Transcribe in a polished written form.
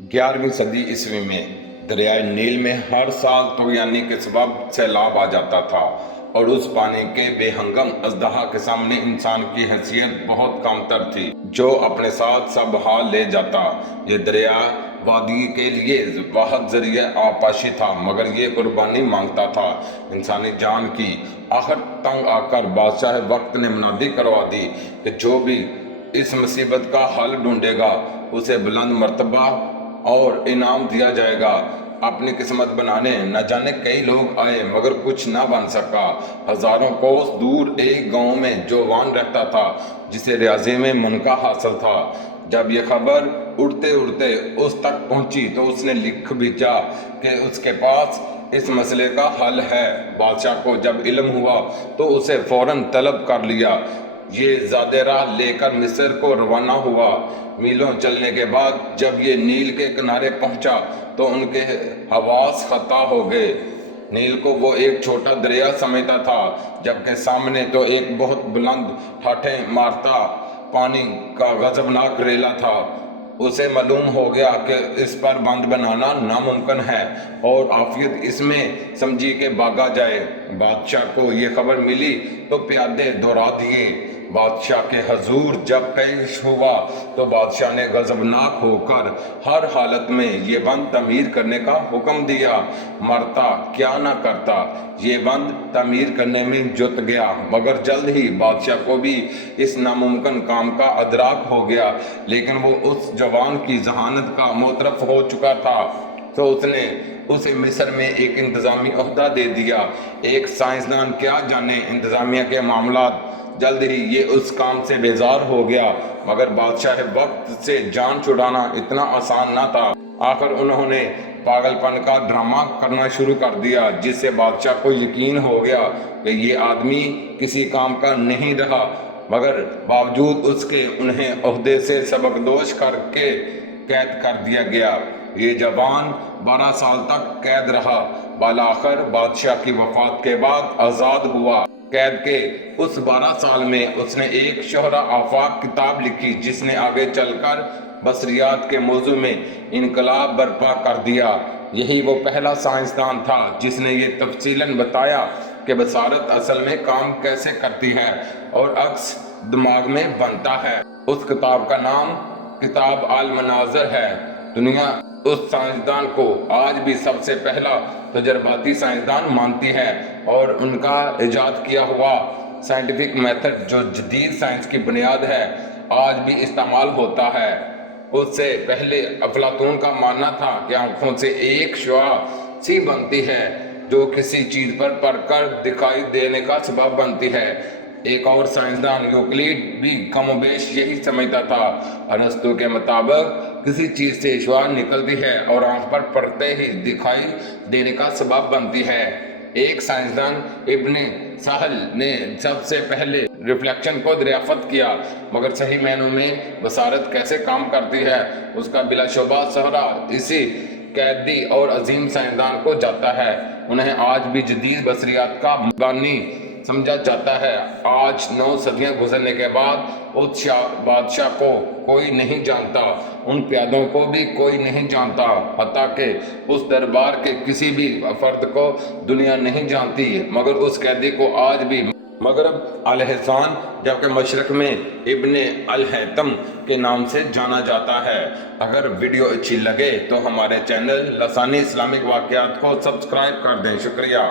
11ویں صدی عیسوی میں دریائے نیل میں ہر سال طغیانی کے سبب سیلاب آ جاتا تھا اور اس پانی کے بے ہنگم اژدہا کے سامنے انسان کی حیثیت بہت کم تر تھی جو اپنے ساتھ سب بہا لے جاتا۔ یہ دریا وادی کے لیے واحد ذریعہ آبپاشی تھا، مگر یہ قربانی مانگتا تھا انسانی جان کی۔ آخر تنگ آ کر بادشاہ وقت نے منادی کروا دی کہ جو بھی اس مصیبت کا حل ڈھونڈے گا اسے بلند مرتبہ اور انعام دیا جائے گا۔ اپنی قسمت بنانے نہ جانے کئی لوگ آئے مگر کچھ نہ بن سکا۔ ہزاروں کوس دور ایک گاؤں میں جوان رہتا تھا جسے ریاضی میں منقع حاصل تھا۔ جب یہ خبر اڑتے اڑتے اس تک پہنچی تو اس نے لکھ بھیجا کہ اس کے پاس اس مسئلے کا حل ہے۔ بادشاہ کو جب علم ہوا تو اسے فوراً طلب کر لیا۔ یہ زیادہ راہ لے کر مصر کو روانہ ہوا۔ میلوں چلنے کے بعد جب یہ نیل کے کنارے پہنچا تو ان کے حواس خطا ہو گئے۔ نیل کو وہ ایک چھوٹا دریا سمجھتا تھا جبکہ سامنے تو ایک بہت بلند ٹھاٹھیں مارتا پانی کا غضبناک ریلا تھا۔ اسے معلوم ہو گیا کہ اس پر بند بنانا ناممکن ہے اور عافیت اس میں سمجھی کہ بھاگا جائے۔ بادشاہ کو یہ خبر ملی تو پیادے دوڑا دیے۔ بادشاہ کے حضور جب پیش ہوا تو بادشاہ نے غضبناک ہو کر ہر حالت میں یہ بند تعمیر کرنے کا حکم دیا۔ مرتا کیا نہ کرتا، یہ بند تعمیر کرنے میں جت گیا، مگر جلد ہی بادشاہ کو بھی اس ناممکن کام کا ادراک ہو گیا، لیکن وہ اس جوان کی ذہانت کا معترف ہو چکا تھا تو اس نے اسے مصر میں ایک انتظامی عہدہ دے دیا۔ ایک سائنسدان کیا جانے انتظامیہ کے معاملات، جلد ہی یہ اس کام سے بیزار ہو گیا، مگر بادشاہ وقت سے جان چھڑانا اتنا آسان نہ تھا۔ آخر انہوں نے پاگل پن کا ڈرامہ کرنا شروع کر دیا جس سے بادشاہ کو یقین ہو گیا کہ یہ آدمی کسی کام کا نہیں رہا، مگر باوجود اس کے انہیں عہدے سے سبکدوش کر کے قید کر دیا گیا۔ یہ جوان 12 سال تک قید رہا، بالآخر بادشاہ کی وفات کے بعد آزاد ہوا۔ قید کے اس 12 سال میں اس نے ایک شہرہ آفاق کتاب لکھی جس نے آگے چل کر بصریات کے موضوع میں انقلاب برپا کر دیا۔ یہی وہ پہلا سائنسدان تھا جس نے یہ تفصیلاً بتایا کہ بصارت اصل میں کام کیسے کرتی ہے اور عکس دماغ میں بنتا ہے۔ اس کتاب کا نام کتاب المناظر ہے۔ دنیا اس سائنسدان کو آج بھی سب سے پہلا تجرباتی سائنسدان مانتی ہے اور ان کا ایجاد کیا ہوا سائنٹیفک میتھڈ جو جدید سائنس کی بنیاد ہے آج بھی استعمال ہوتا ہے۔ اس سے پہلے افلاطون کا ماننا تھا کہ آنکھوں سے ایک شعاع سی بنتی ہے جو کسی چیز پر پڑ کر دکھائی دینے کا سبب بنتی ہے۔ ایک اور سائنسدان یوکلید بھی کم و بیش یہی سمجھتا تھا۔ ارسطو کے مطابق کسی چیز سے شعاع نکلتی ہے اور آنکھ پر پڑتے ہی دکھائی دینے کا سبب بنتی ہے۔ ایک سائنسدان ابن سہل نے سب سے پہلے ریفلیکشن کو دریافت کیا، مگر صحیح معنوں میں بصارت کیسے کام کرتی ہے اس کا بلا شبہ سہرا اسی قیدی اور عظیم سائنسدان کو جاتا ہے۔ انہیں آج بھی جدید بصریات کا بانی سمجھا جاتا ہے۔ آج 9 صدیاں گزرنے کے بعد اس بادشاہ کو کوئی نہیں جانتا، ان پیادوں کو بھی کوئی نہیں جانتا، حتیٰ کہ اس دربار کے کسی بھی فرد کو دنیا نہیں جانتی، مگر اس قیدی کو آج بھی مغرب الحسان جبکہ مشرق میں ابن الحیتم کے نام سے جانا جاتا ہے۔ اگر ویڈیو اچھی لگے تو ہمارے چینل لسانی اسلامک واقعات کو سبسکرائب کر دیں۔ شکریہ۔